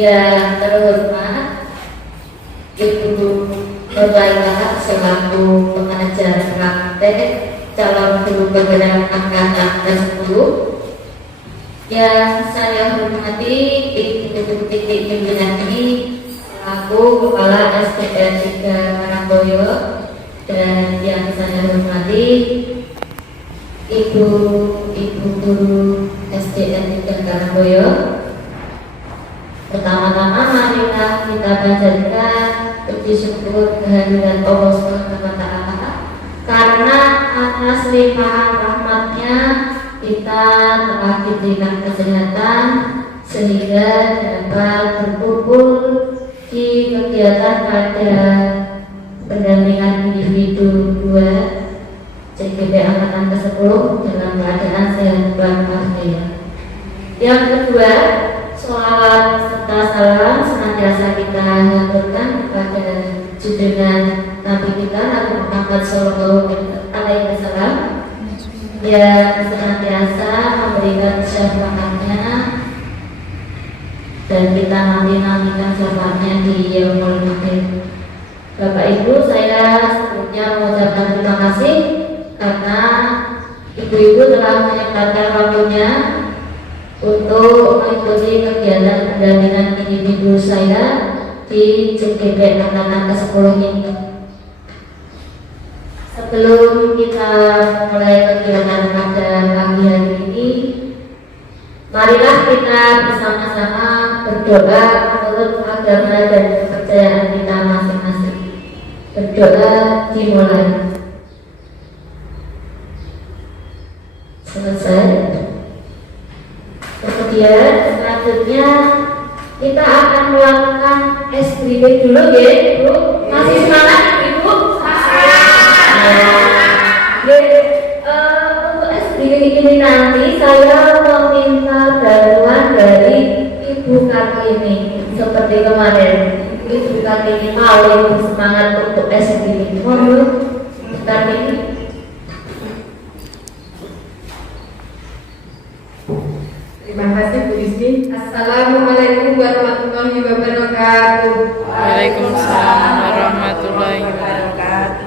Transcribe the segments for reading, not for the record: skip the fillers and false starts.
Yang terhormat Ibu Nurlaila selaku pengajar praktek calon guru penggerak angkatan ke-10. Yang saya hormati Ibu Titik Yuniati selaku Kepala SDN 3 Karangboyo, dan yang saya hormati Ibu Guru SDN 3 Karangboyo. Pertama-tama marilah kita panjatkan puji syukur kehadiran Allah SWT, karena atas limpahan rahmatnya kita telah diberikan kesehatan sehingga dapat berkumpul di kegiatan pada pendampingan individu 2 CGP Angkatan ke-10 dalam keadaan sehat walafiat. Yang kedua, sholawat serta salam senantiasa kita haturkan kepada junjungan Nabi kita Nabi Muhammad Sallallahu Alaihi Wasallam yang senantiasa memberikan syafaatnya, dan kita nanti-nantikan syafaatnya di yaumul akhir. Bapak Ibu, saya sebelumnya mengucapkan terima kasih karena ibu-ibu telah menyempatkan waktunya untuk mengikuti kegiatan pendampingan individu saya di CGP Angkatan ke-10 ini. Sebelum kita mulai kegiatan pada pagi hari ini, marilah kita bersama-sama berdoa menurut agama dan kepercayaan kita masing-masing. Berdoa dimulai. Selesai. Kemudian selanjutnya kita akan melakukan SBB dulu ya Ibu. Masih semangat Ibu? Untuk SBB ini nanti saya meminta bantuan dari Ibu Kartini. Seperti kemarin Ibu Kartini mau Ibu semangat untuk SBB. Mohon Ibu Kartini. Terima kasih Bu Rizky. Assalamualaikum warahmatullahi wabarakatuh. Waalaikumsalam warahmatullahi wabarakatuh.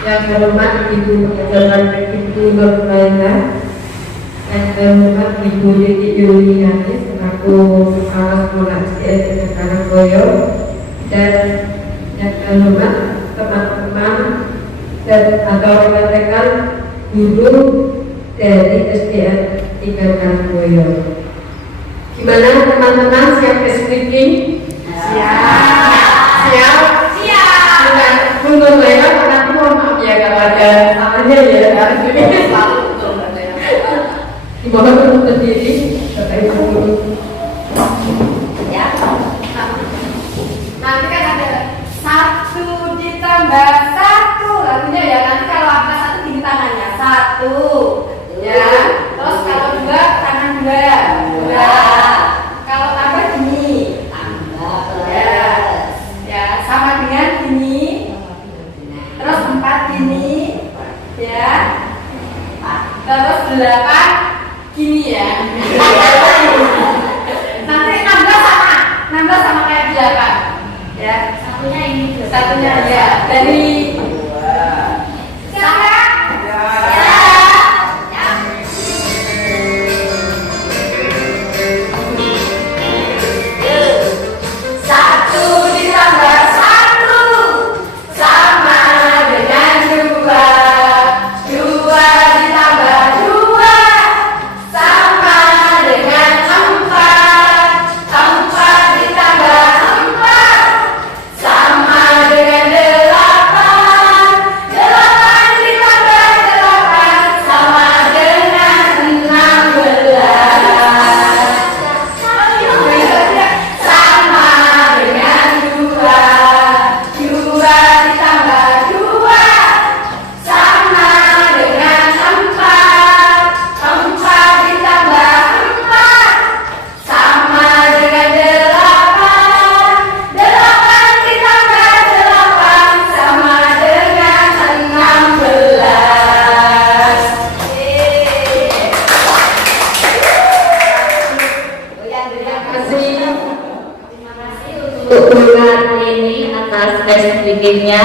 Yang terhormat Ibu Pengajar Ibu Nurlaila, yang terhormat Ibu Titik Yuniati selaku Kepala Sekolah SDN Karangboyo, dan yang terhormat teman-teman dan atau rekan-rekan guru dari SDN 3 Karangboyo. Gimana teman-teman, siap speaking? Siap. Bu Nurlaila, aku mohon maaf ya kalau ada salahnya ya. Dimohon untuk berdiri, Bapak Ibu. Ya. Nanti kan ada 1 ditambah 1 lagunya ya. Nanti kalau angka 1 gini tangannya 1 ya. Terus kalau 2 tangan 2. Kalau tambah gini ya. Ya, sama dengan gini. Terus 4 gini ya. Terus 8 gini ya. Nanti 16 sama kayak 8 ya. Satunya ya dari siapa? Sama dengan 8. untuk Bu Kartini atas SPG-nya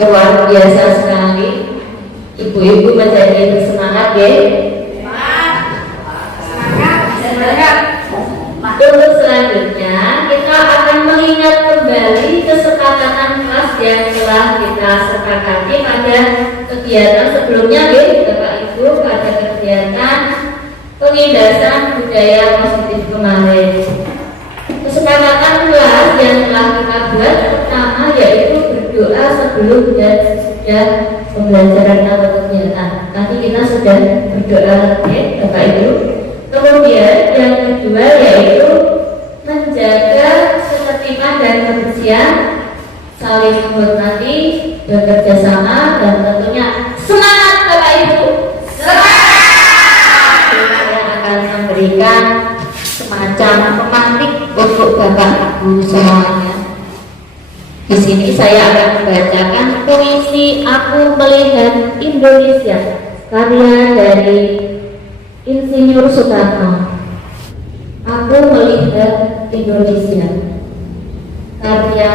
luar biasa sekali. Ibu-ibu menjadi bersemangat ya. Semangat. Untuk selanjutnya kita akan mengingat kembali kesepakatan kelas yang telah kita sepakati pada kegiatan sebelumnya ya, Bapak Ibu, pada kegiatan pengindasan budaya positif kemarin. Kesepakatan kelas yang telah kita buat pertama yaitu berdoa sebelum dan sesudah pembelajaran atau kegiatan. Tadi kita sudah berdoa ya, Bapak Ibu. Kemudian yang kedua yaitu menjaga ketertiban dan kebersihan, saling menghormati, bekerja sama, dan tentunya semangat Bapak Ibu. Semangat! Saya akan memberikan semacam pemantik untuk Bapak Ibu semuanya. Di sini saya akan membacakan puisi Aku Melihat Indonesia, karya dari Insinyur Soekarno. Aku melihat Indonesia, karya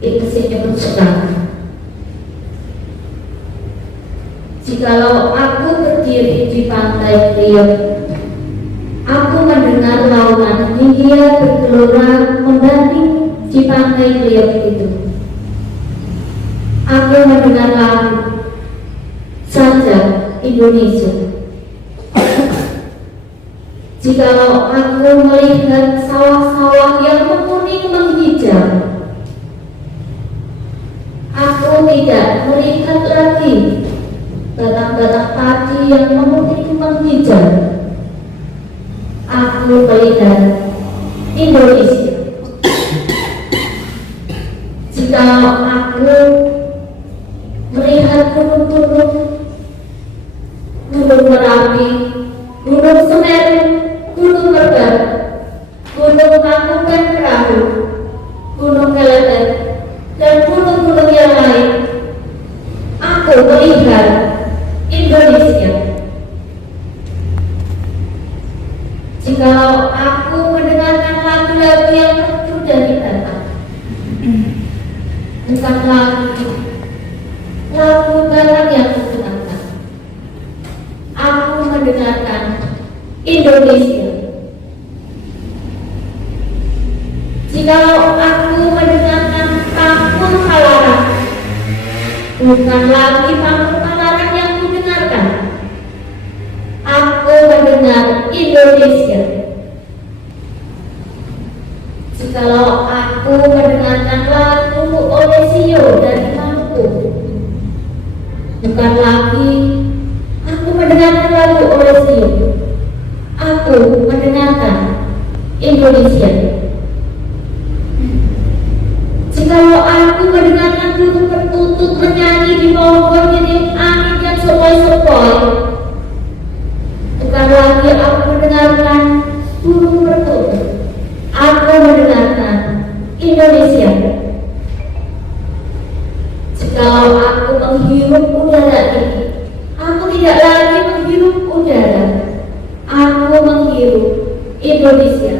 Insinyur Soekarno. Jikalau aku berdiri di pantai Priok, aku mendengar lautan Hindia bergelora membanding di pantai Priok itu. Aku mendengar lagu saja Indonesia. Jikalau aku melihat sawah-sawah yang menguning menghijau, aku tidak melihat lagi batang-batang padi yang menguning menghijau. Aku melihat Indonesia. Jikalau aku melihat gunung-gunung, Gunung Merapi, Gunung Semeru, Gunung Merbabu, Gunung Tangkuban Perahu, Gunung Kelebet, dan gunung-gunung yang lain, aku melihat Indonesia. Jikalau aku mendengarkan lagu-lagu yang merdu dari Batak, bukan lagu Batak yang kugunakan, aku mendengarkan Indonesia. Jikalau aku mendengarkan panggung Palaran, bukan lagi panggung Palaran yang kudengarkan, aku mendengar Indonesia. Jikalau aku mendengarkan lagu Olesio dari Maluku, bukan lagi aku mendengarkan lagu Olesio, aku mendengarkan Indonesia. Jikalau aku mendengarkan burung perkutut menyanyi di bawah angin yang sepoi-sepoi, bukan lagi aku mendengarkan burung perkutut, aku mendengarkan Indonesia. Jikalau aku menghirup udara ini, aku tidak lagi menghirup udara, aku menghirup Indonesia.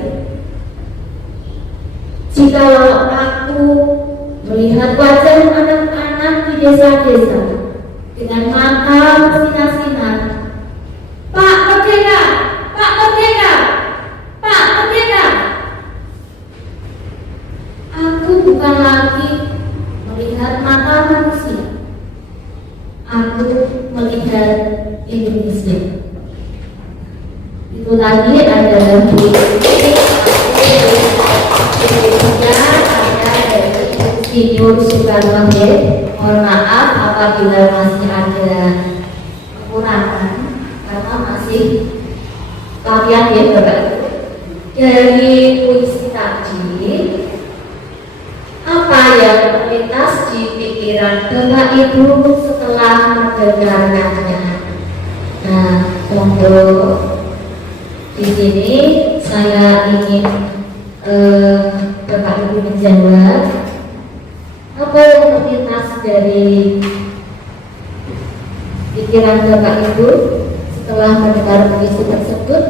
Jikalau aku melihat wajah anak-anak di desa-desa dengan mata bersinar-sinar, Pak Merdeka, Pak Merdeka, Pak Merdeka, aku bukan lagi melihat mata manusia, aku melihat Indonesia. Itu tadi adalah Insinyur Soekarno. Mohon maaf apabila masih ada kekurangan karena masih kalian ya Bapak Ibu. Dari puisi tadi, apa yang terlintas di pikiran Bapak Ibu setelah mendengarkannya? Nah, untuk di sini saya ingin Bapak Ibu menjawab apa yang terlintas dari pikiran Bapak Ibu setelah mendengar puisi tersebut.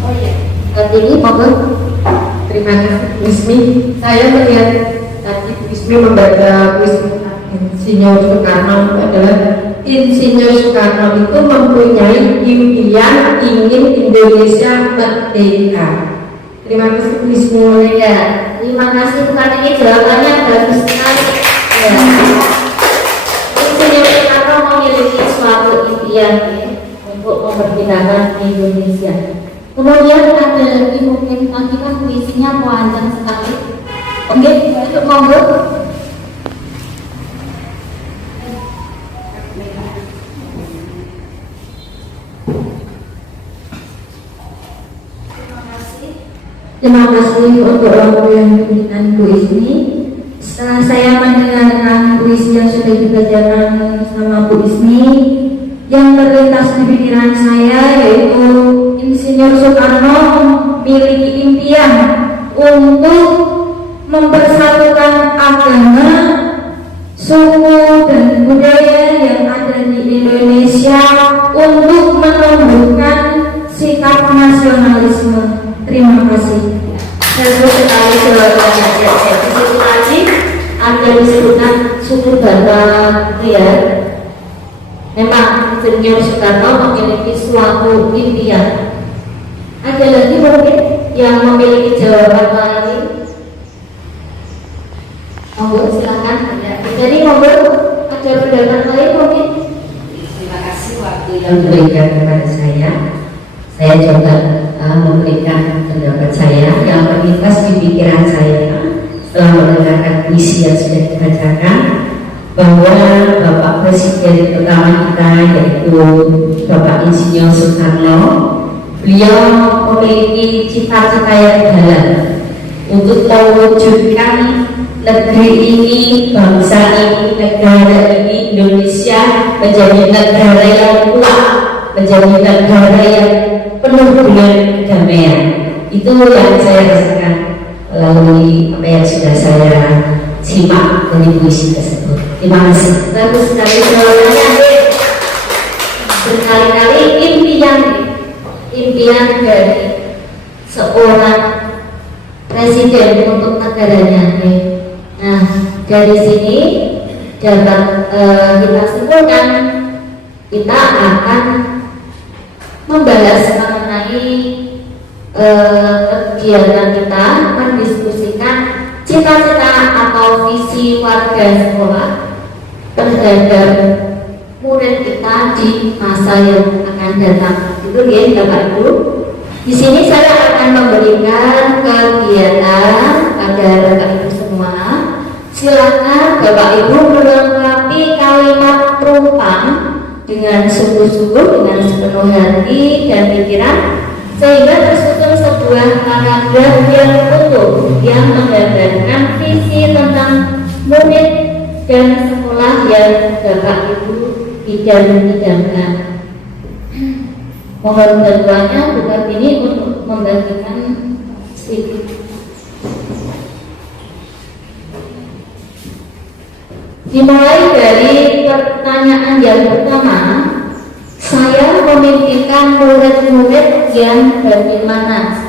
Oh iya. Tadi ini monggo. Terima kasih Bu Ismi. Saya melihat tadi Bu Ismi membaca puisi Insinyur Soekarno adalah Insinyur Soekarno itu mempunyai impian ingin Indonesia merdeka. Terima kasih Bu Ismi. Ya, terima kasih bukan ini jawabannya bagus sekali. Ya. Insinyur Soekarno memiliki suatu impian ya, untuk memerdekakan Indonesia. Kemudian ada lagi mungkin nanti kan puisinya panjang sekali. Oke, untuk monggo. Terima kasih untuk waktu yang diberikan puisi ini. Setelah saya mendengarkan puisi yang sudah dibacakan sama Bu Ismi, yang terlintas di pikiran saya yaitu Insinyur Soekarno memiliki impian untuk mempersatukan agama, suku dan budaya yang ada di Indonesia untuk menumbuhkan sikap nasionalisme. Terima kasih. Bagus sekali jawabannya. Di situ tadi ada disebutkan suku Batak, ya. Memang Insinyur Soekarno memiliki suatu impian. Ada lagi mungkin yang memiliki jawaban lain? Monggo silakan. Jadi monggo ada pendapat lain mungkin? Terima kasih waktu yang diberikan kepada saya. Saya coba memberikan pendapat saya yang terlintas di pikiran saya setelah mendengarkan puisi yang sudah dibacakan, bahwa Bapak Presiden pertama kita yaitu Bapak Insinyur Soekarno, beliau memiliki cita-cita yang dalam untuk mewujudkan negeri ini, bangsa ini, negara ini, Indonesia menjadi negara yang kuat, menjadi negara yang penuh dengan kedamaian. Itu yang saya rasakan melalui apa yang sudah saya simak dari puisi tersebut. Terima kasih. Bagus sekali jawabannya. Berkali-kali impian dari seorang presiden untuk negaranya. Nah, dari sini dapat kita simpulkan kita akan membahas mengenai kegiatan kita mendiskusikan cita-cita atau visi warga sekolah terhadap murid kita di masa yang akan datang. Itu ya Bapak Ibu. Di sini saya akan memberikan kegiatan pada Bapak Ibu semua. Silakan Bapak Ibu melengkapi kalimat perumpam dengan sungguh-sungguh, dengan sepenuh hati dan pikiran, sehingga tersusun sebuah paragraf yang utuh yang menggambarkan visi tentang murid dan sekolah yang Bapak Ibu idam-idamkan. Mohon bantuannya bukan ini untuk membagikan sedikit. Dimulai dari pertanyaan yang pertama, saya memimpikan murid-murid yang bagaimana?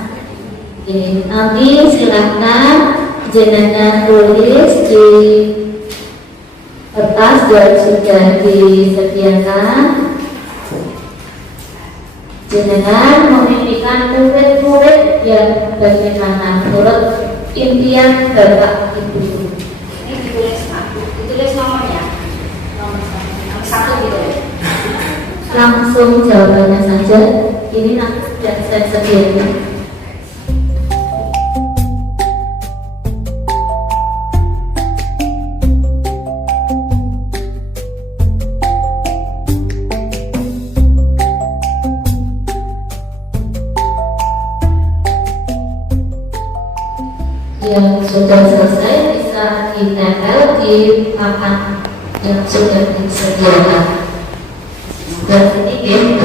Ini nanti silahkan jenengan tulis di kertas yang sudah disediakan. Jenengan memimpikan murid-murid yang bagaimana menurut impian Bapak Ibu? Ini ditulis nomornya, nomor satu gitu ya. Langsung jawabannya saja. Ini nanti sudah saya sediakan. Yang sudah selesai bisa ditempel di papan yang sudah disediakan. Dan ini game.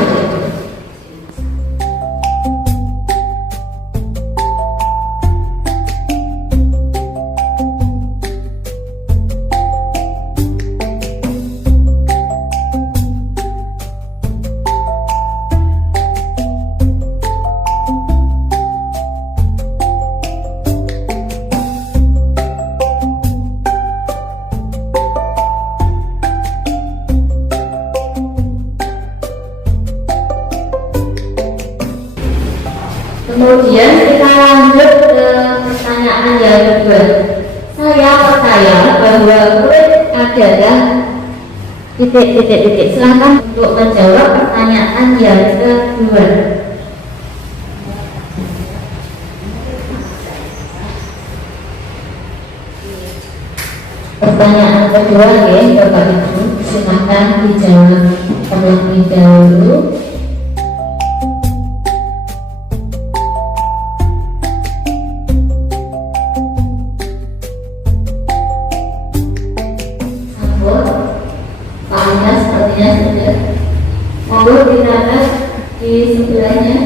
Kemudian kita lanjut ke pertanyaan yang kedua. Saya percaya bahwa murid adalah titik. Silahkan untuk menjawab pertanyaan yang kedua. Pertanyaan kedua ya, Bapak Ibu, silahkan dijawab terlebih dahulu. Pak Anda sepertinya sudah. Monggo diangkat di sebelahnya.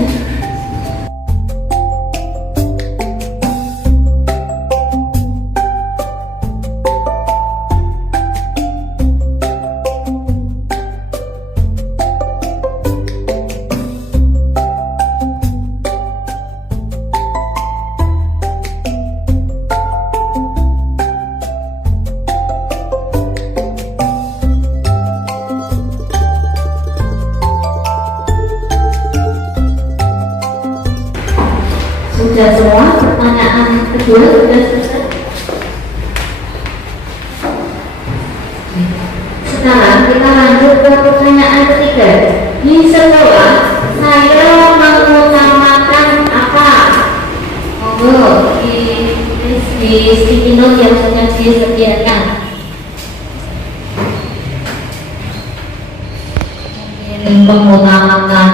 Sudah semua pertanyaan kedua sudah selesai. Sekarang kita lanjut ke pertanyaan ketiga. Di sekolah saya mengutamakan apa? Monggo ditulis di sticky note yang sudah disediakan. Mungkin mengutamakan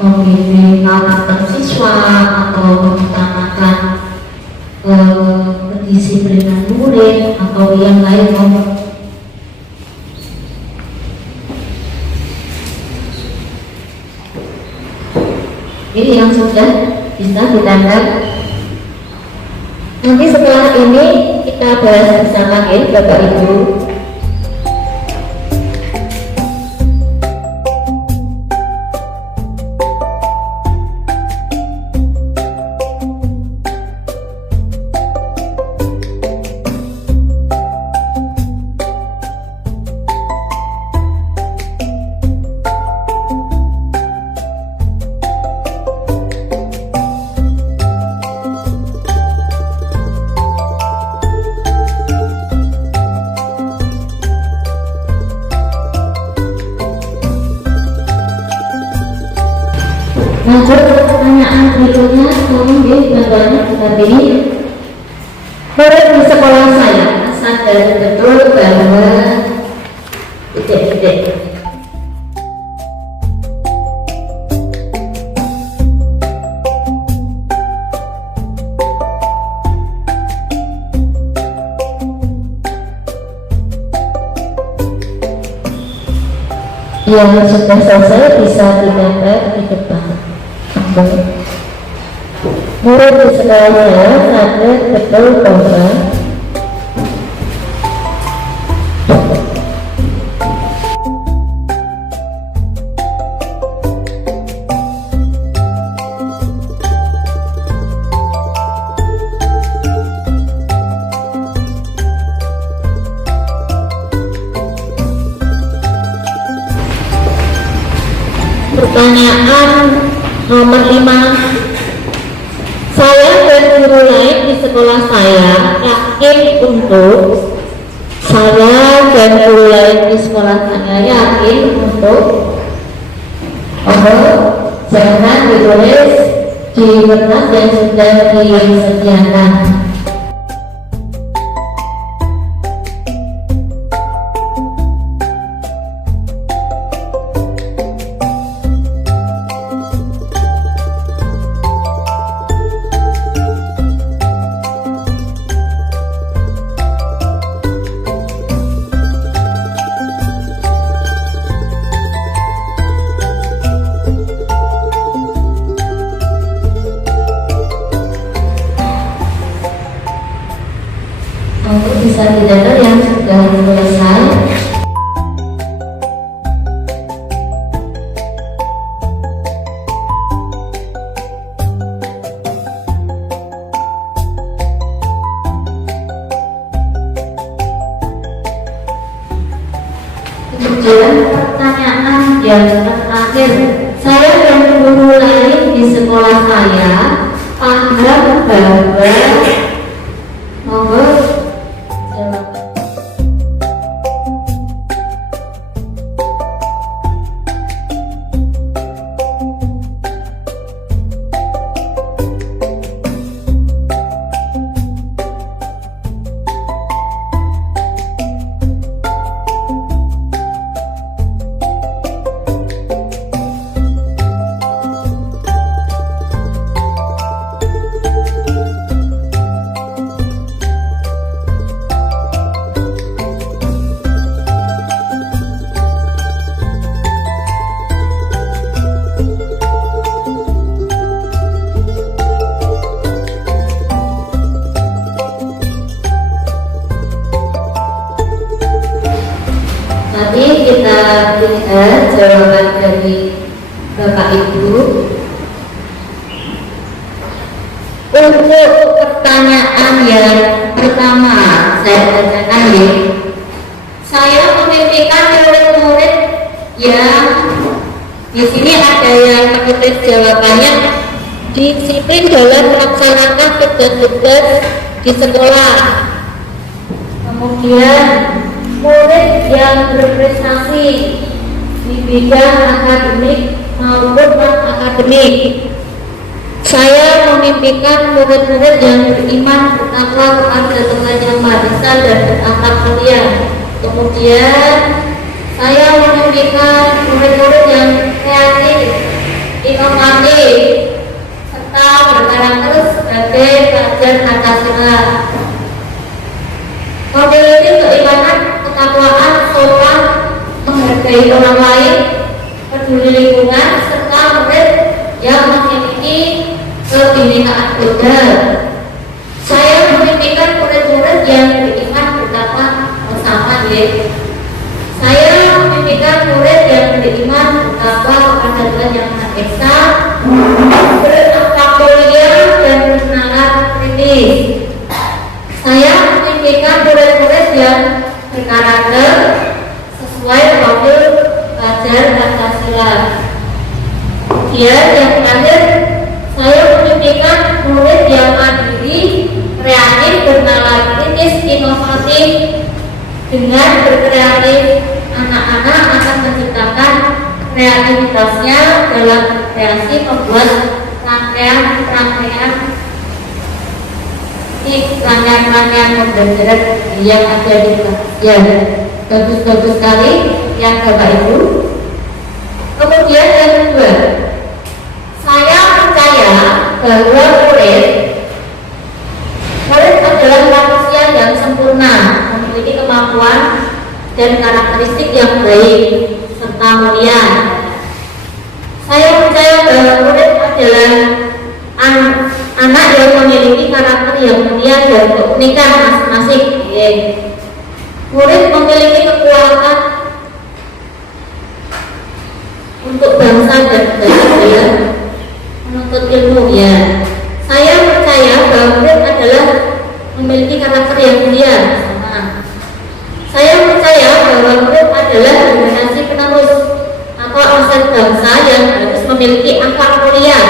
membimbing karakter siswa atau mengutamakan kedisiplinan murid atau yang lain. Ini yang sudah bisa ditambah. Nanti setelah ini kita bahas bersama ya Bapak Ibu. Lanjut ke pertanyaan berikutnya, tolong bantuannya kita pilih. Murid di sekolah saya sadar betul bahwa titik. Yang sudah selesai bisa ditempel di depan. Murid di sekolah saya sadar betul bahwa pertanyaan nomor 5. Saya dan guru lain di sekolah saya yakin untuk jangan ditulis di kertas yang sudah disediakan. Untuk bisa didengar yang sudah selesai. Kemudian pertanyaan yang terakhir, saya dan guru lain di di sekolah saya paham bahwa monggo jawab. Tadi kita lihat jawaban dari Bapak Ibu. Untuk pertanyaan yang pertama saya bacakan ya. Saya memimpikan murid-murid yang di sini ada yang menulis jawabannya disiplin dalam melaksanakan tugas-tugas di sekolah. Kemudian murid yang berprestasi di bidang akademik maupun non-akademik. Saya memimpikan murid-murid yang beriman, bertakwa kepada Tuhan Yang Maha Esa dan berakhlak mulia. Kemudian saya memimpikan murid-murid yang kreatif, inovatif, serta berkarakter sebagai pelajar Pancasila. Memiliki keimanan, ketakwaan, sopan, menghargai orang lain, peduli lingkungan, serta murid yang memiliki kebinaan budaya. Saya memimpikan murid-murid yang beriman, bertakwa, bersama ya. Saya memimpikan murid yang beriman, bertakwa kepada Tuhan Yang Maha Esa, berakhlak mulia dan bernalar kritis. Saya memimpikan murid-murid yang berkarakter sesuai profil pelajar Pancasila. Kemudian yang terakhir, saya memimpikan murid yang mandiri, kreatif, bernalar kritis, inovatif. Dengan berkreatif, anak-anak akan menciptakan kreativitasnya dalam kreasi membuat rangkaian pembelajaran yang ada di kelas. Ya, bagus-bagus sekali yang Bapak Ibu. Kemudian yang kedua, saya percaya bahwa murid adalah manusia yang sempurna, memiliki kemampuan dan karakteristik yang baik serta mulia. Saya percaya bahwa murid adalah anak yang memiliki karakter yang mulia dan keunikan masing-masing. Murid memiliki kekuatan untuk bangsa dan negara, menuntut ilmu ya. Saya percaya bahwa murid adalah memiliki karakter yang mulia. Saya percaya bahwa murid adalah generasi penerus atau aset bangsa yang harus memiliki akhlak mulia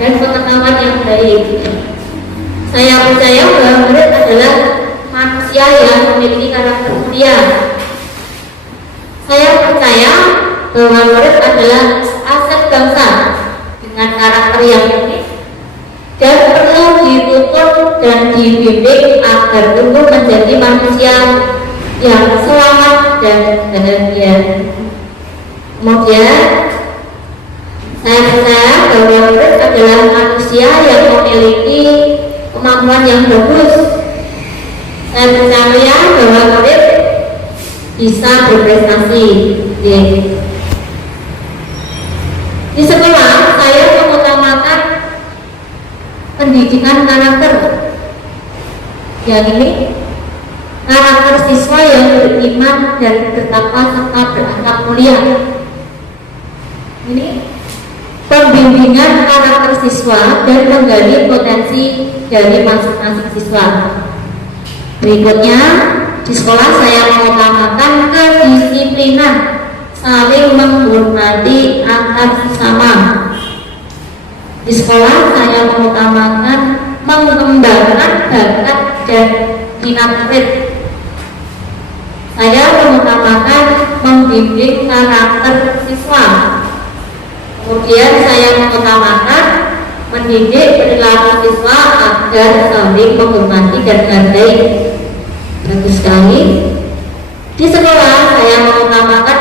dan pengetahuan yang baik. Saya percaya bahwa murid adalah manusia yang memiliki karakter mulia. Saya percaya bahwa murid adalah aset bangsa dengan karakter yang unik dan perlu dituntun dan dibimbing agar tumbuh menjadi manusia yang selamat dan bahagia. Kemudian saya percaya bahwa murid adalah manusia yang memiliki kemampuan yang bagus. Saya percaya bahwa murid bisa berprestasi. Di sekolah saya mengutamakan pendidikan karakter. Yang ini karakter siswa yang beriman dan bertakwa serta berakhlak mulia. Ini pembimbingan karakter siswa dan menggali potensi dari masing-masing siswa. Berikutnya, di sekolah saya mengutamakan kedisiplinan, saling menghormati antar sesama. Di sekolah saya mengutamakan mengembangkan bakat dan minat. Saya mengutamakan membimbing karakter siswa. Kemudian saya mengutamakan mendidik perilaku siswa agar saling menghormati dan menghargai. Bagus sekali. Di sekolah saya mengutamakan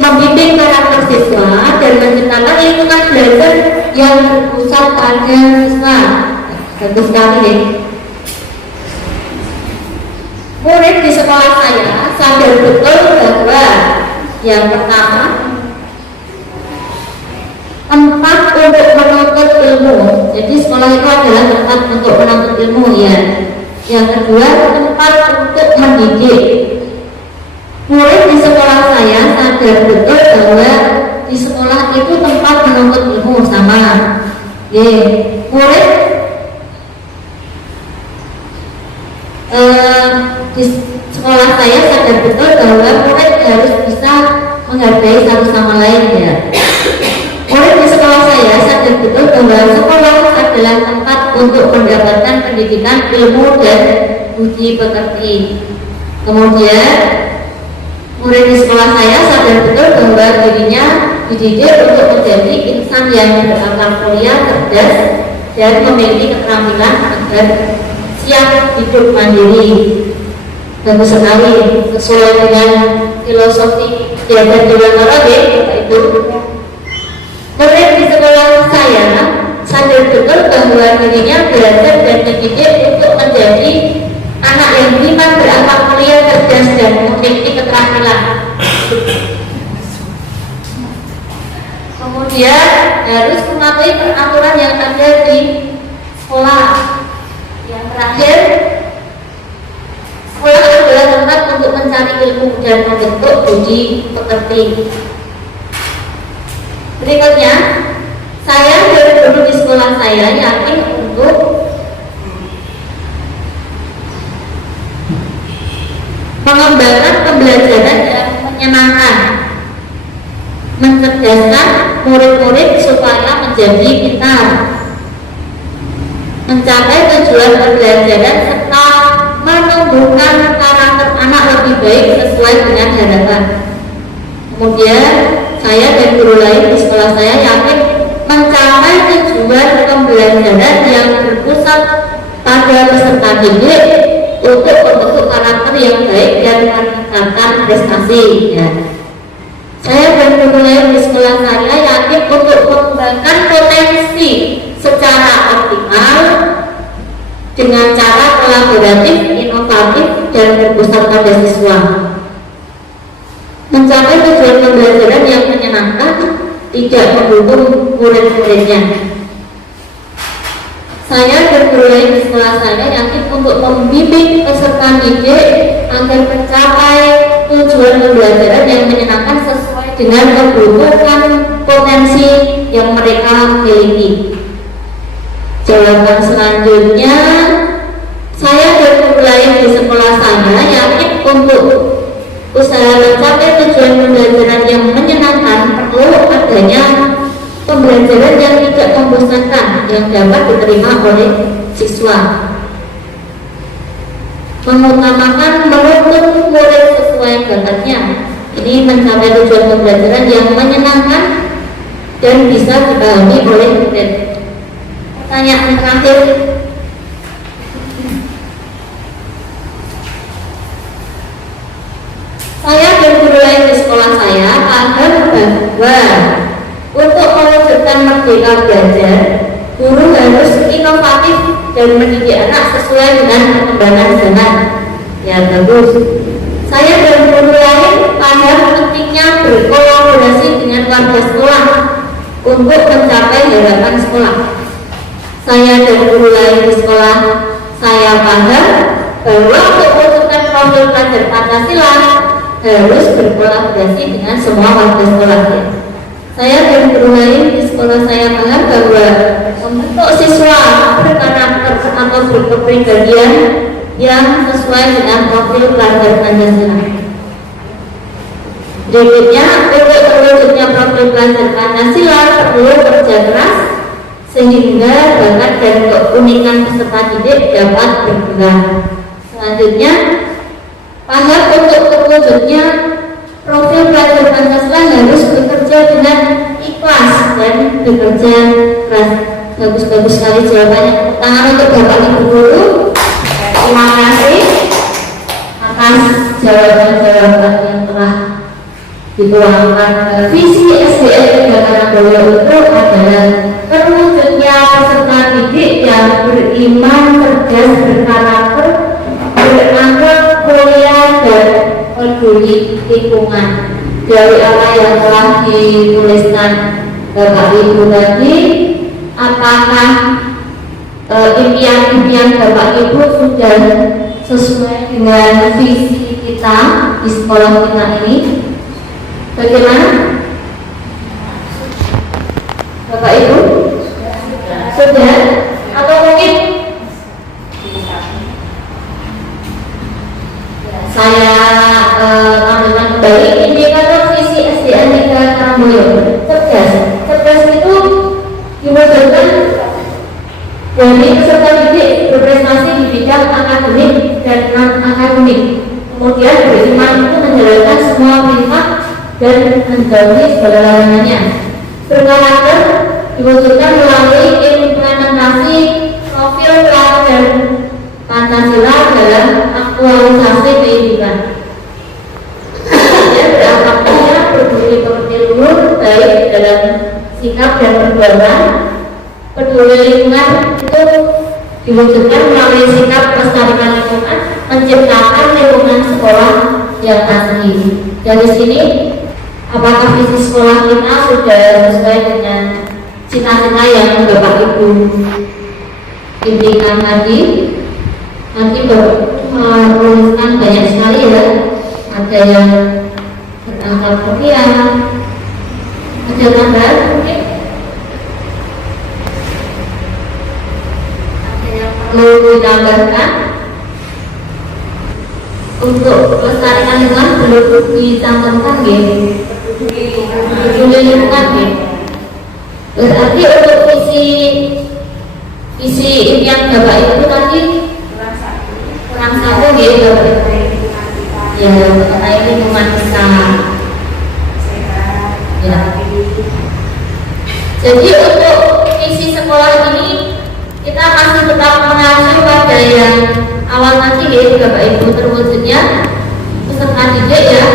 membimbing karakter siswa dan menciptakan lingkungan belajar yang berpusat pada siswa. Bagus sekali deh. Murid di sekolah saya sadar betul bahwa yang pertama, tempat untuk menuntut ilmu. Jadi sekolah itu adalah tempat untuk menuntut ilmu ya. Yang kedua, tempat untuk mendidik. Murid di sekolah saya sadar betul bahwa di sekolah itu tempat menuntut ilmu sama. Murid di sekolah saya sadar betul bahwa murid harus bisa menghargai satu sama lain ya. Murid di sekolah saya sadar betul bahwa sekolah adalah tempat untuk mendapatkan pendidikan ilmu dan budi pekerti. Kemudian murid di sekolah saya sadar betul bahwa dirinya dididik untuk menjadi insan yang berakal mulia, cerdas, dan memiliki keterampilan agar siap hidup mandiri. Bagus sekali, sesuai dengan filosofi jaga Dewantara Bapak Ibu. Murid di sekolah saya sadar betul bahwa dirinya belajar dan dididik untuk menjadi anak yang beriman, berakal mulia, cerdas, dan memiliki keterampilan. Kemudian harus mematuhi peraturan yang ada di sekolah. Yang terakhir, sekolah adalah tempat untuk mencari ilmu dan membentuk budi pekerti. Berikutnya, saya dari dulu di sekolah saya yakin untuk mengembangkan pembelajaran yang menyenangkan, mencerdaskan murid-murid supaya menjadi pintar, mencapai tujuan pembelajaran serta menumbuhkan karakter anak lebih baik sesuai dengan harapan. Kemudian saya dan guru lain di sekolah saya yakin mencapai tujuan pembelajaran yang berpusat pada peserta didik untuk membentuk karakter yang baik dan meningkatkan prestasi ya. Saya dan guru lain di sekolah saya yakin untuk mengembangkan potensi secara optimal dengan cara kolaboratif, inovatif, dan berpusat pada siswa. Mencapai tujuan pembelajaran yang menyenangkan, tidak mendukung murid-muridnya. Saya dan guru lain di sekolah saya yakin untuk membimbing peserta didik agar mencapai tujuan pembelajaran yang menyenangkan sesuai dengan kebutuhan potensi yang mereka miliki. Jawaban selanjutnya, saya dan guru lain di sekolah saya yakin untuk usaha mencapai tujuan pembelajaran yang menyenangkan perlu adanya pembelajaran yang tidak membosankan yang dapat diterima oleh siswa. Mengutamakan menuntut murid sesuai bakatnya. Ini mencapai tujuan pembelajaran yang menyenangkan dan bisa dipahami oleh murid. Pertanyaan terakhir. Saya dan guru lain di sekolah saya paham bahwa untuk mewujudkan merdeka belajar, guru harus inovatif dan mendidik anak sesuai dengan perkembangan zaman. Ya bagus. Saya dan guru lain paham pentingnya berkolaborasi dengan warga sekolah untuk mencapai harapan sekolah. Saya dan guru lain di sekolah saya paham bahwa untuk mewujudkan profil pelajar Pancasila harus berkolaborasi dengan semua warga sekolah. Saya dan guru lain di sekolah saya paham bahwa membentuk siswa berkarakter atau berkepribadian yang sesuai dengan profil pelajar Pancasila. Berikutnya, untuk terwujudnya profil pelajar Pancasila perlu kerja keras sehingga bakat dan keunikan peserta didik dapat berkembang. Selanjutnya, tahap untuk terwujudnya profil pelajar Pancasila harus bekerja dengan ikhlas dan bekerja keras. Bagus-bagus sekali jawabannya. Tepuk tangan untuk Bapak Ibu Guru. Terima kasih atas jawaban-jawaban yang telah dituangkan. Visi SDN 3 Karangboyo itu adalah terwujudnya peserta didik yang beriman, cerdas, berkarakter, berakhlak mulia dan peduli lingkungan. Dari apa yang telah dituliskan Bapak Ibu tadi, apakah impian-impian Bapak Ibu sudah sesuai dengan visi kita di sekolah kita ini? Bagaimana? Bapak Ibu? Sudah? Atau mungkin saya lanjutkan kembali. Indikator visi SDN 3 Karangboyo. Cerdas. Cerdas itu diwujudkan dari peserta didik berprestasi di bidang akademik dan non-akademik. Kemudian beriman itu menjalankan semua perintah dan menjauhi segala larangannya. Berkarakter diwujudkan melalui implementasi profil pelajar Pancasila dalam aktualisasi kehidupan. Dia berakhlak mulia, peduli pekerti luhur, baik dalam sikap dan perbuatan. Peduli lingkungan itu diwujudkan melalui sikap melestarikan lingkungan, menciptakan lingkungan sekolah yang asli. Dari sini, apakah visi sekolah kita sudah sesuai dengan cita-cita yang Bapak Ibu impikan tadi? Nanti menuliskan banyak sekali ya. Ada yang berangkat kuliah, ada tambahan mungkin, ada yang perlu ditambahkan untuk melestarikan lingkungan perlu dicantumkan ya. Peduli lingkungan ya. Berarti untuk visi impian Bapak Ibu tadi kurang satu ya Bapak Ibu. Ya, mengenai lingkungan kita. Ya. Jadi untuk visi sekolah ini kita masih tetap mengacu pada yang awal tadi ya Bapak Ibu, terwujudnya peserta didik ya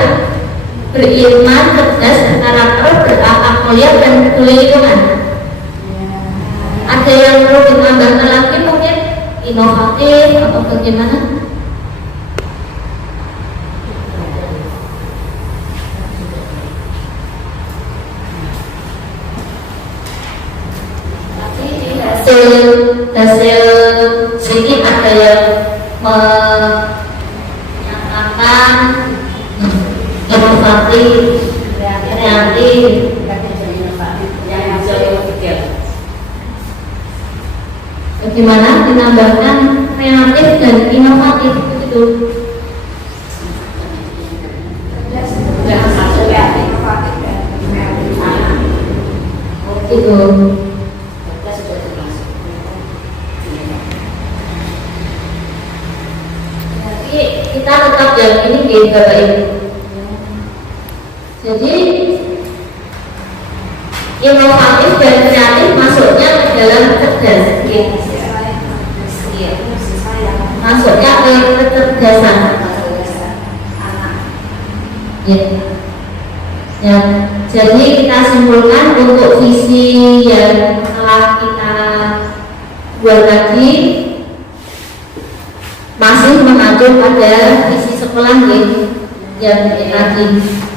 beriman, cerdas, berkarakter, berakhlak mulia dan peduli lingkungan. Ada yang perlu ditambahkan lagi mungkin inovatif atau bagaimana? Hasil sedikit ada yang menyatakan inovatif, kreatif, bagaimana ditambahkan kreatif dan inovatif itu? Itu. Kita tetap yang ini di Bapak Ibu. Jadi inovatif dan kreatif masuknya ke dalam cerdas, masuknya ke kecerdasan. Ya. Jadi kita simpulkan untuk visi yang telah kita buat tadi masih mengacu pada visi sekolah yang tadi,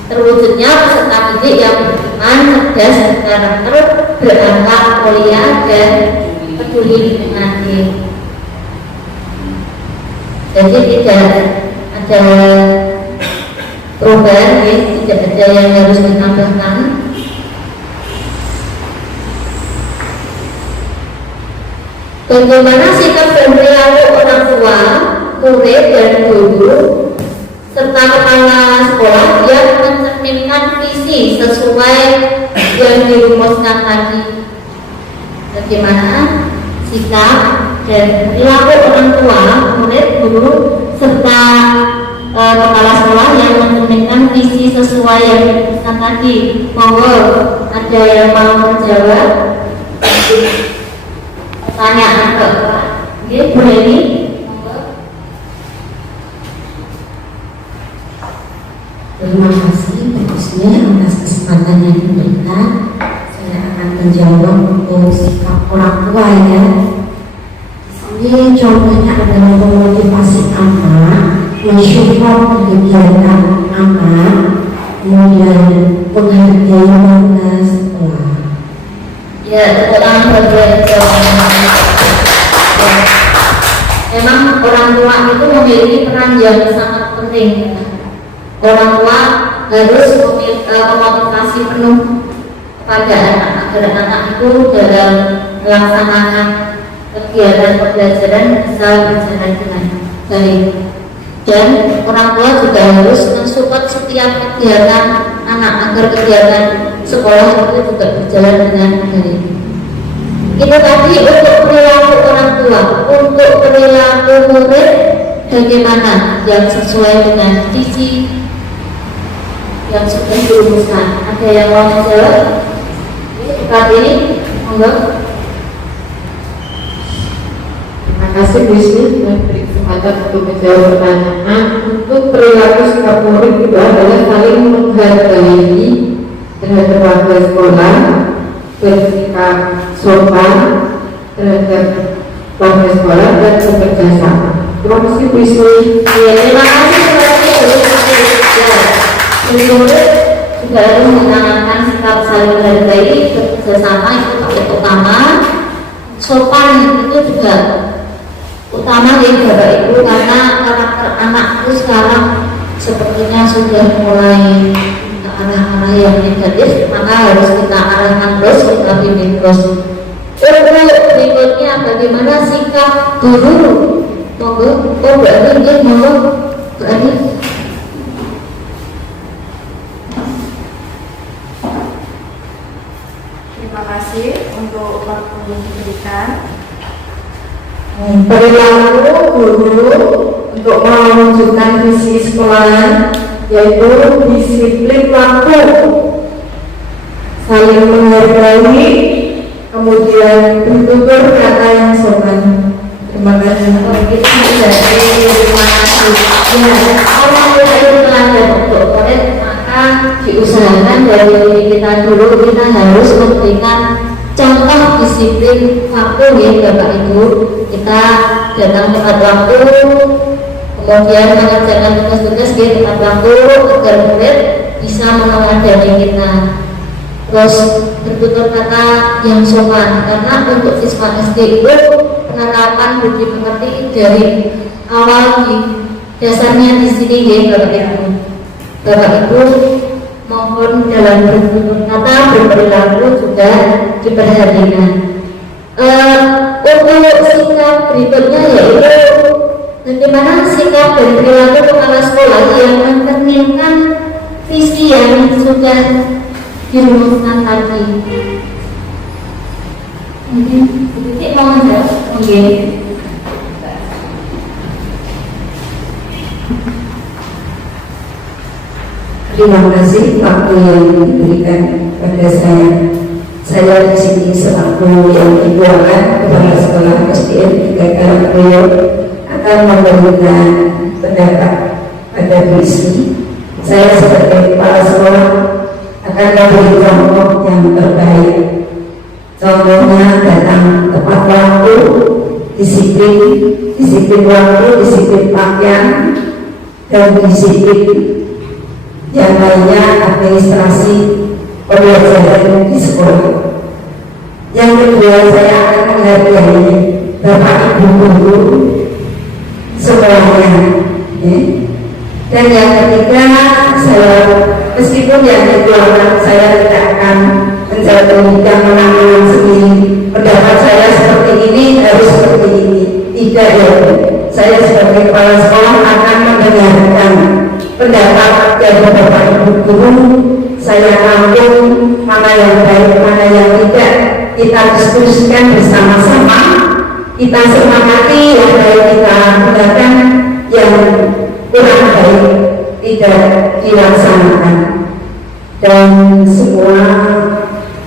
terwujudnya peserta didik yang beriman, cerdas, berkarakter, berakhlak mulia dan peduli lingkungan. Jadi tidak ada perubahan, tidak ada yang harus ditambahkan. Bagaimana sikap dan perilaku orang tua, murid dan guru serta kepala sekolah yang mencerminkan visi sesuai yang dirumuskan tadi. bagaimana sikap dan perilaku orang tua, murid, guru, serta kepala sekolah yang mencerminkan visi sesuai yang dipesan tadi. Monggo, ada yang mau menjawab pertanyaan ke Pak? Oke, Bu Leni. Terima kasih khususnya atas kesempatan yang diberikan. Saya akan menjawab untuk sikap orang tua ya. Ini contohnya adalah memotivasi anak, mensupport kegiatan anak, kemudian menghargai warga sekolah. Ya, tepuk tangan bagi memang orang tua itu memiliki peran yang sangat penting. Orang tua harus memotivasi penuh kepada anak agar anak itu dalam melaksanakan kegiatan pembelajaran bisa berjalan dengan baik. Dan orang tua juga harus mensupport setiap kegiatan anak agar kegiatan sekolah itu juga berjalan dengan baik. Itu tadi untuk perilaku orang tua. Untuk perilaku murid, bagaimana yang sesuai dengan visi yang sudah dirumuskan? Ada yang mau menjawab? Tadi, monggo. Terima kasih Bu Ismi memberi kesempatan untuk menjawab pertanyaan. Untuk perilaku sikap murid itu adalah saling menghargai terhadap warga sekolah, bersikap sopan terhadap warga sekolah dan bekerja sama. Terima kasih Bu Ismi. Ya, terima kasih murid juga harus menanamkan sikap saling menghargai, bekerjasama itu paling utama. Sopan itu juga utama ya Bapak Ibu, karena karakter anak itu sekarang sepertinya sudah mulai ke arah-arah yang negatif, maka harus kita arahkan terus, kita bimbing terus. Berikutnya bagaimana sikap guru? Monggo, berarti dia mau berarti. Terima kasih untuk waktu yang diberikan. Perilaku guru untuk mewujudkan visi sekolah yaitu disiplin waktu, saling menghargai, kemudian bertutur kata yang sopan. Terima kasih. Kita menjadi terima kasih. Ya, orang tua itu teladan untuk murid, maka diusahakan dari diri kita dulu, kita harus memberikan contoh disiplin waktu ya Bapak Ibu. Kita datang tepat waktu, kemudian mengerjakan tugas-tugas di tepat waktu agar murid bisa meneladani kita. Terus bertutur kata yang sopan, karena untuk siswa SD itu penerapan budi pekerti dari awal di dasarnya di sini ya Bapak Ibu. Bapak Ibu mohon dalam bertutur kata, berperilaku juga diperhatikan. Untuk sikap berikutnya yaitu bagaimana sikap dan perilaku kepala sekolah yang mencerminkan visi yang sudah dirumuskan tadi. Mungkin sedikit mau menjawab, mungkin. Terima kasih waktu yang diberikan kepada saya. Saya di sini selaku yang dikeluarkan kepala sekolah SDN 3 Karangkoyo akan memberikan pendapat pada Bu Ismi. Saya sebagai kepala sekolah akan memberi contoh yang terbaik. Contohnya datang tepat waktu, disiplin waktu, disiplin pakaian, dan disiplin yang lainnya administrasi pembelajaran di sekolah. Yang kedua, saya akan menghargai Bapak Ibu guru semuanya. Dan yang ketiga, saya meskipun yang dikeluarkan saya tidak akan menjatuh yang menanggung sendiri. Pendapat saya seperti ini harus seperti ini. Tidak ya. Saya sebagai kepala sekolah akan mendengarkan pendapat dari Bapak Ibu guru. Saya rangkum mana yang baik, mana yang tidak, kita diskusikan bersama-sama, kita sepakati yang baik kita gunakan, yang kurang baik tidak dilaksanakan, dan semua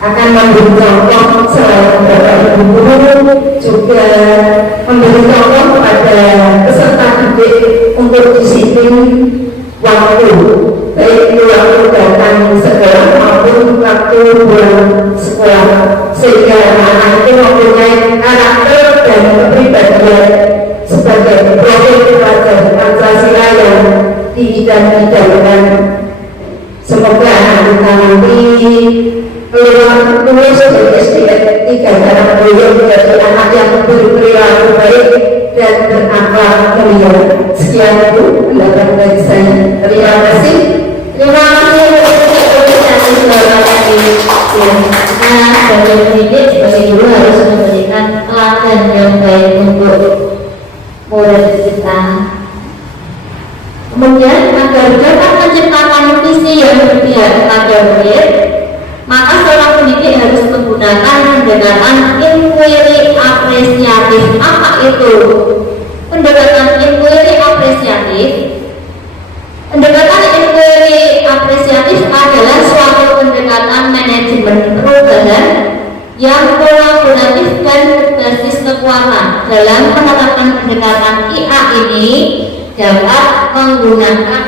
akan memberi contoh selain Bapak Ibu guru juga memberi contoh kepada peserta didik untuk disiplin waktu, baik itu waktu datang sekolah maupun waktu pulang sekolah, sehingga anak itu mempunyai karakter dan kepribadian sebagai profil pelajar Pancasila yang diidam-idamkan. Semoga anak kita nanti keluar lulus dari SDN 3 Karang Boyo menjadi anak yang berperilaku baik dan berakhlak mulia. Sekian Bu pendapat dari saya. Terima kasih. Terima kasih Nah, sebagai pendidik, sebagai guru harus memberikan teladan yang baik untuk murid kita. Kemudian agar dapat menciptakan visi yang berpihak kepada murid, maka seorang pendidik harus menggunakan pendekatan inquiry apresiatif. Apa itu pendekatan inquiry apresiatif? Pendekatan inquiry apresiatif adalah suatu pendekatan manajemen perubahan yang kolaboratif dan berbasis kekuatan. Dalam penerapan pendekatan IA ini dapat menggunakan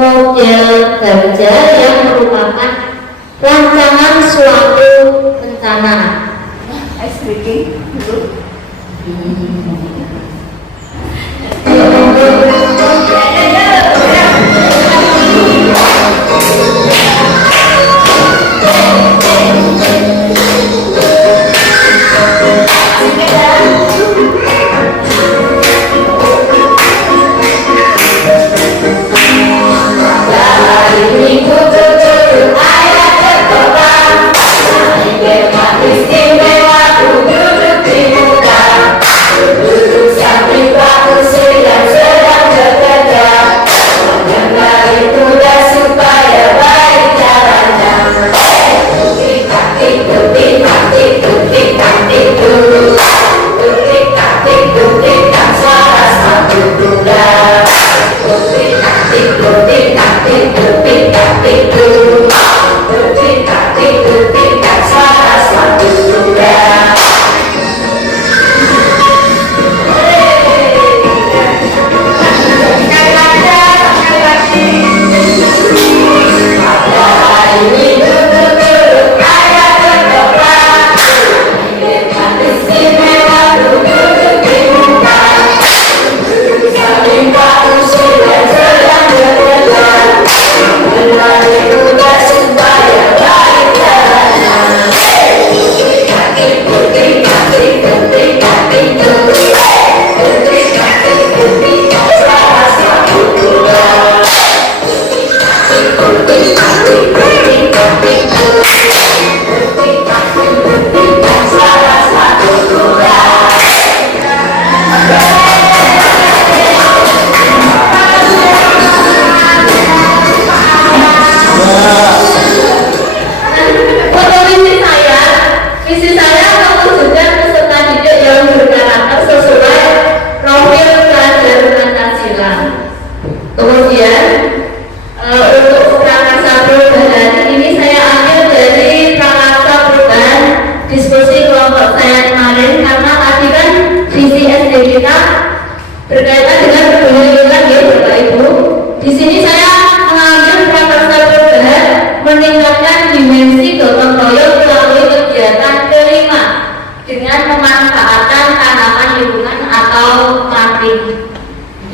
model baja yang merupakan rancangan suatu rencana. Ice breaking dulu.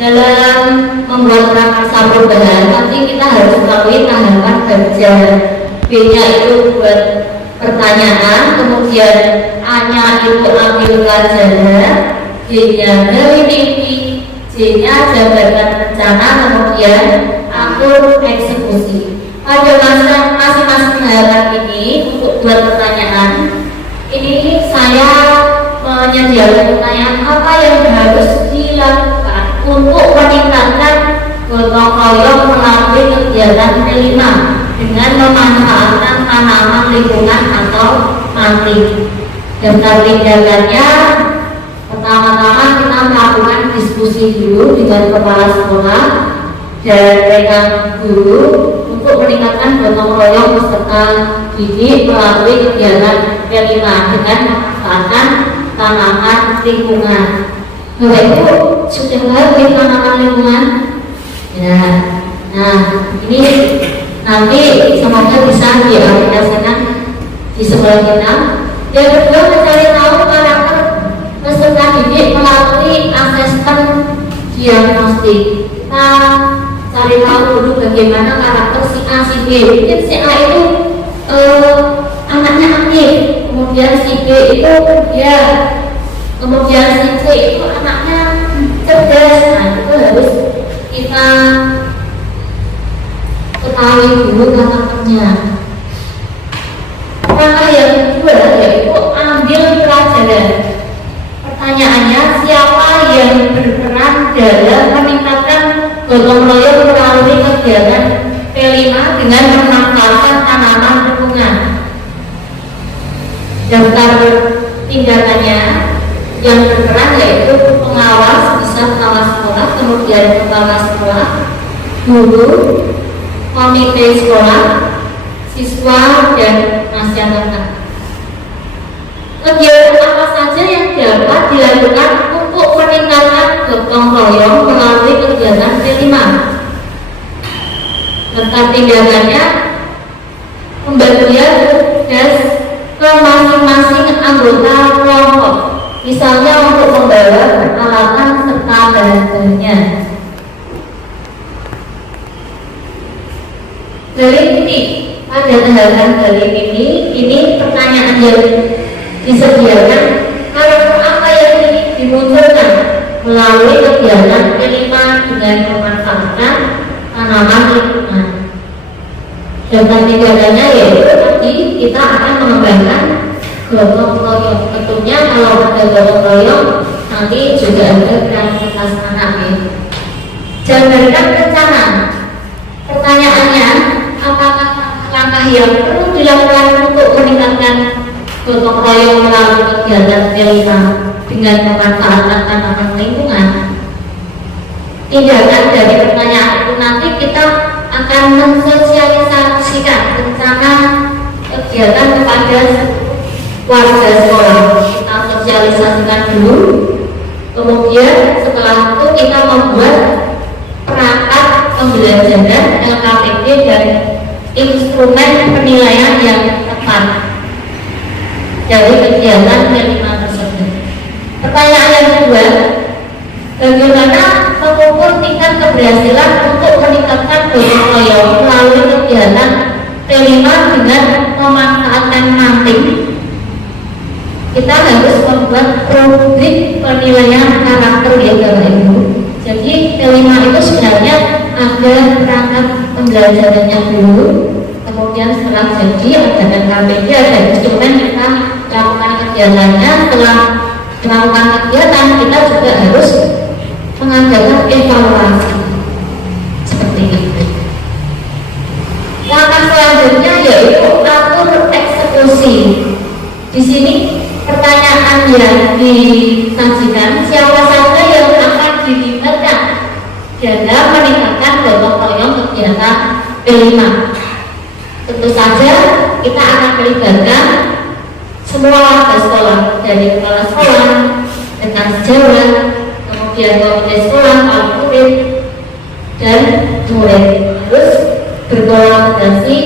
Dalam membuat prakarsa perubahan, nanti kita harus melalui tahapan kerja. B-nya itu buat pertanyaan, kemudian A-nya itu ambil pelajaran, G-nya mengikuti, J-nya jabatan rencana, kemudian atur eksekusi. Pada masing-masing tahapan ini untuk buat pertanyaan, ini saya menyediakan pertanyaan apa yang harus dilakukan untuk meningkatkan gotong royong melalui kegiatan kelima dengan memanfaatkan tanaman lingkungan atau manting. Daftar tindakannya, pertama-tama kita melakukan diskusi dulu dengan kepala sekolah dan rekan guru untuk meningkatkan gotong royong peserta didik melalui kegiatan P5 dengan memanfaatkan tanaman lingkungan. Bapak Ibu sudah tahu tanaman lingkungan? Ya. Nah, ini nanti semoga bisa diaplikasikan di sekolah kita. Yang kedua, mencari tahu karakter peserta didik melalui asesmen diagnostik. Nah, cari tahu dulu bagaimana karakter si A, si B. Mungkin si A itu anaknya aktif, kemudian si B itu dia, kemudian si C itu anaknya cerdas. Nah, itu harus kita ketahui dulu karakternya. Langkah yang kedua yaitu ambil pelajaran. Pertanyaannya, siapa yang berperan dalam meningkatkan gotong royong melalui kegiatan P5 dengan memanfaatkan tanaman lingkungan? Daftar tindakannya, yang berperan yaitu pengawas, bisa pengawas sekolah, kemudian kepala sekolah, guru, komite sekolah, siswa, dan masyarakat. Kegiatan apa saja yang dapat dilakukan untuk meningkatkan gotong royong melalui kegiatan P5? Daftar tindakannya, pembagian tugas ke masing-masing anggota kelompok, misalnya untuk membawa peralatan serta bahan-bahannya. Dari ini, pada tahapan dari ini pertanyaan yang disediakan, karakter apa yang ingin dimunculkan melalui kegiatan P5 dengan memanfaatkan tanaman lingkungan. Daftar tindakannya yaitu tadi kita akan mengembangkan gotong royong. Tentunya kalau ada gotong royong nanti juga ada kreativitas anak ya. Jabarkan rencana. Pertanyaannya, apakah langkah yang perlu dilakukan untuk meningkatkan gotong royong melalui kegiatan P5 dengan memanfaatkan tanaman lingkungan? Tindakan dari pertanyaan itu nanti kita akan mensosialisasikan rencana kegiatan kepada warga sekolah. Kita sosialisasikan dulu, kemudian setelah itu kita membuat perangkat pembelajaran LKPD dan instrumen penilaian yang tepat dari kegiatan P5 tersebut. Pertanyaan yang kedua, bagaimana mengukur tingkat keberhasilan untuk meningkatkan gotong royong melalui kegiatan P5 dengan memanfaatkan manting? Kita harus membuat rubrik penilaian karakter ya Bapak Ibu. Jadi P5 itu sebenarnya ada perangkat pembelajarannya dulu, kemudian setelah jadi ada LKPD, ada instrumen, kita lakukan kegiatannya. Setelah melakukan kegiatan kita juga harus mengadakan evaluasi seperti itu. Langkah selanjutnya yaitu atur eksekusi. Di sini pertanyaan yang disajikan, siapa saja yang akan dilibatkan dalam meningkatkan gotong royong kegiatan P5? Tentu saja kita akan melibatkan semua warga sekolah, dari kepala sekolah, rekan sejawat, kemudian komite sekolah, wali murid, dan murid. Terus berkolaborasi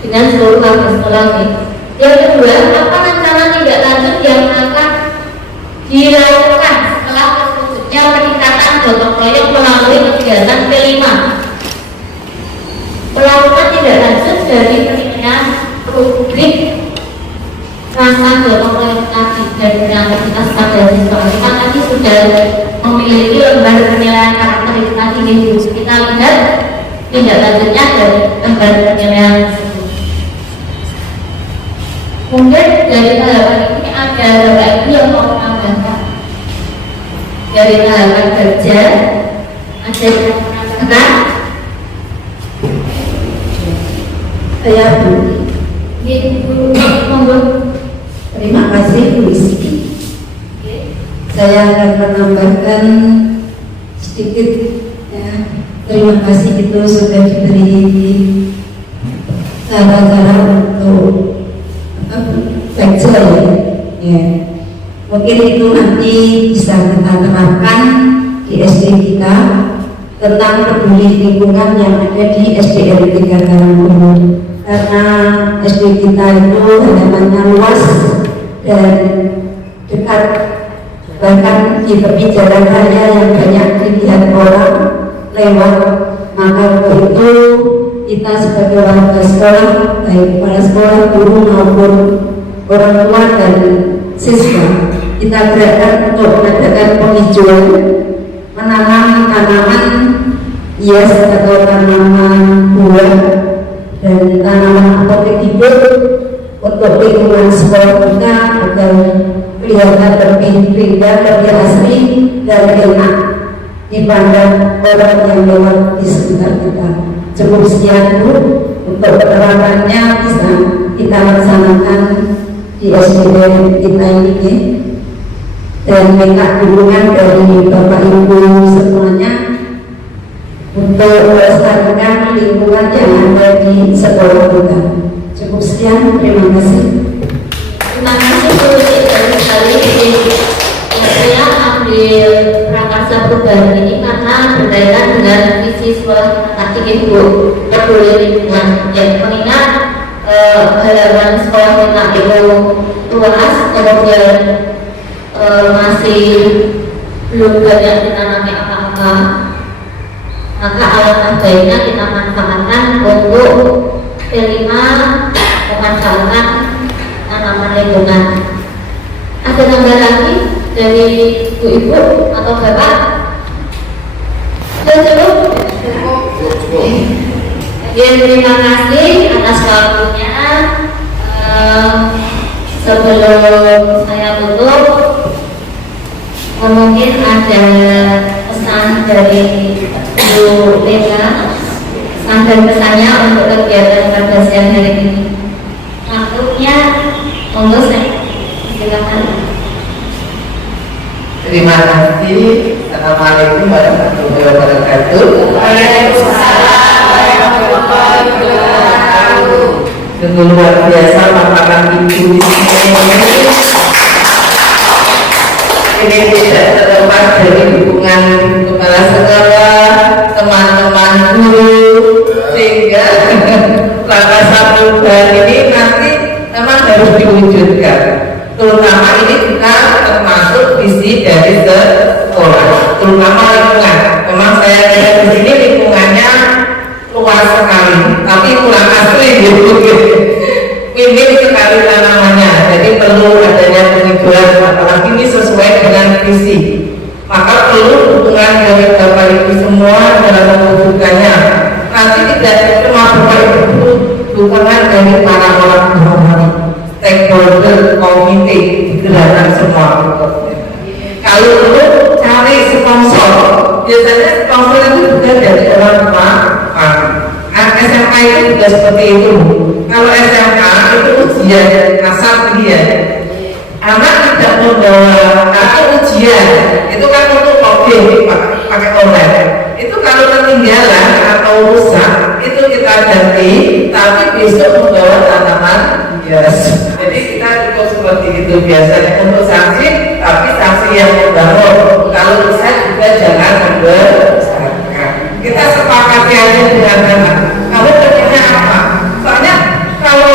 dengan seluruh warga sekolah. Yang kedua, apa rencana tindak lanjut yang akan dilakukan setelah terwujudnya peningkatan gotong royong melalui kegiatan P5? Melakukan tindak lanjut dari penilaian rubrik rasa gotong royong tadi dan kreativitas pada siswa. Kita tadi sudah memiliki lembar penilaian karakter itu tadi. Kita lihat tindak lanjutnya dari lembar penilaian tersebut. Mungkin dari tahapan ini ada Bapak Ibu yang mau menambahkan. Dari tahapan kerja ada yang menambahkan. Saya Bu. Ibu, monggo. Terima kasih. saya akan menambahkan sedikit ya. Terima kasih itu sudah diberi cara-cara untuk baca ya. Mungkin itu nanti bisa kita terapkan di SD kita tentang peduli lingkungan yang ada di SDN 3 Karangkobar, karena SD kita itu halamannya luas dan dekat, bahkan di tepi jalan raya yang banyak dilihat orang lewat. Maka untuk itu kita sebagai warga sekolah, baik kepala sekolah, guru maupun orang tua dan siswa, kita gerakkan untuk mengadakan penghijauan, menanam tanaman hias atau tanaman buah dan tanaman apotek hidup untuk lingkungan sekolah kita agar kelihatan lebih indah, lebih asri dan enak dipandang orang yang lewat di sekitar kita. Cukup sekian Bu, untuk penerapannya bisa kita laksanakan di SDN kita ini dan minta dukungan dari Bapak Ibu semuanya untuk melestarikan lingkungan yang ada di sekolah kita. Cukup sekian, terima kasih. Terima kasih Bu, banyak sekali. Saya ambil prakarsa perubahan ini karena berkaitan dengan visi sekolah tadi Ibu, peduli lingkungan. Ya, mengingat halaman sekolah kita itu luas, kemudian masih belum banyak ditanami apa-apa, maka alangkah baiknya kita manfaatkan untuk kelima memanfaatkan tanaman lingkungan. Ada tambah lagi dari Ibu atau Bapak? Sudah cukup? Ya, terima kasih atas waktunya. Sebelum saya tutup, mungkin ada pesan dari Bu Lena, pesan dan pesannya untuk kegiatan pada siang hari ini. Waktunya monggo, saya silakan. Terima kasih. Assalamualaikum warahmatullahi wabarakatuh. Waalaikumsalam warahmatullahi wabarakatuh. Sungguh luar biasa paparan Ibu ini tidak terlepas dari dukungan kepala sekolah, teman-teman guru, sehingga prakarsa perubahan ini nanti memang harus diwujudkan. Terutama ini kita termasuk visi dari sekolah, terutama lingkungan. Memang saya lihat di sini lingkungannya luas sekali, tapi kurang asli gitu. Minim sekali tanamannya, jadi perlu adanya penghijauan, apalagi ini sesuai dengan visi. Maka perlu dukungan dari Bapak Ibu semua dalam mewujudkannya. Nanti tidak cuma Bapak Ibu, dukungan dari para orang tua, stakeholder, komite, gerakan semua. Kalau perlu cari sponsor, biasanya sponsor itu juga dari orang tua. SMK itu juga seperti itu. Kalau SMK itu ujian asal dia, anak tidak membawa atau ujian itu kan untuk mobil pakai online. Itu kalau ketinggalan atau rusak itu kita ganti, tapi besok membawa tanaman hias. Jadi kita cukup seperti itu biasanya untuk sanksi, tapi sanksi yang membangun. Kalau bisa juga jangan membesarkan. Kita sepakati aja dengan anak. Kamu kerjanya apa? Soalnya kalau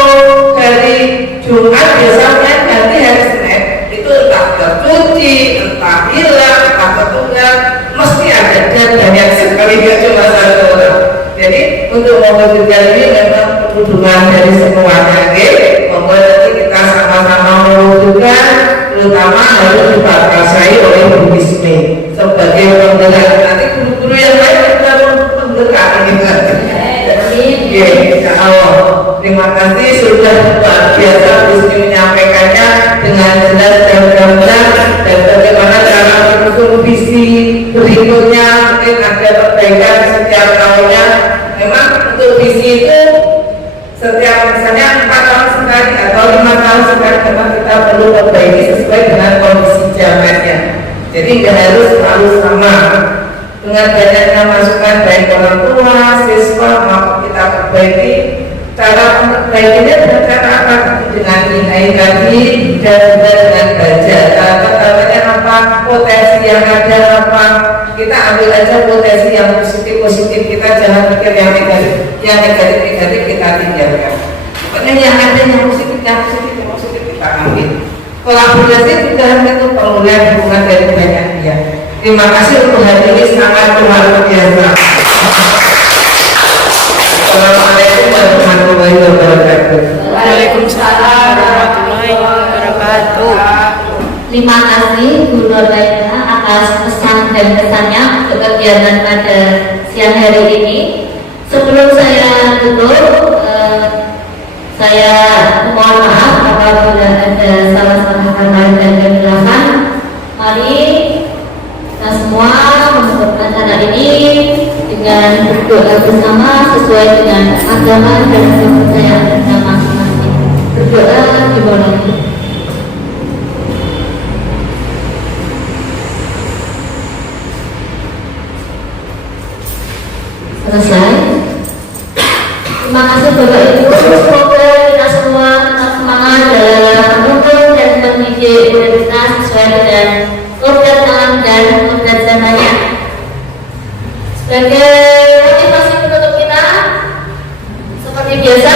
dari Jumat biasanya ganti hari Senin itu entah tercuci, entah hilang, entah tertunggal, mesti ada dan banyak sekali, nggak cuma satu orang. Jadi untuk mewujudkan ini memang perlu dukungan dari semuanya. Monggo nanti kita sama-sama mewujudkan, terutama harus diprakarsai oleh Bu Ismi sebagai penggerak. Nanti guru-guru yang lain kita penggerak ini. Ya Allah, terima kasih sudah luar biasa Bismi menyampaikannya dengan jelas dan gamblang, dan bagaimana cara menyusun visi berikutnya, mungkin ada perbaikan setiap tahunnya. Memang untuk visi itu setiap misalnya 4 tahun sekali atau 5 tahun sekali memang kita perlu perbaiki sesuai dengan kondisi zamannya. dengan banyaknya masukan baik orang tua, siswa maupun kita perbaiki. Cara memperbaikinya dengan cara apa? Dengan nilai tadi dan juga dengan baca. Namanya apa? Potensi yang ada apa? Kita ambil aja potensi yang positif kita, jangan pikir yang negatif kita tinggalkan. Pokoknya yang ada yang positif kita ambil. Kolaborasi juga itu perlunya dukungan dari banyak pihak. Terima kasih untuk hari ini, sangat luar biasa. Assalamualaikum warahmatullahi wabarakatuh. Waalaikumsalam warahmatullahi wabarakatuh. Terima kasih Bu Nur Laila atas pesan dan kesannya untuk kegiatan pada siang hari ini. Sebelum saya tutup, saya mohon maaf apabila ada salah-salah kata dan kejelasan. Mari kita semua menutup acara ini dengan berdoa bersama sesuai dengan agama dan kepercayaan kita masing-masing. Berdoa dimulai. Selesai. Terima kasih Bapak Ibu. Semoga kita semua tetap semangat dalam menuntut dan mendidik kita sesuai dengan kodrat tangan dan kodrat zamannya. Sebagai motivasi penutup kita, seperti biasa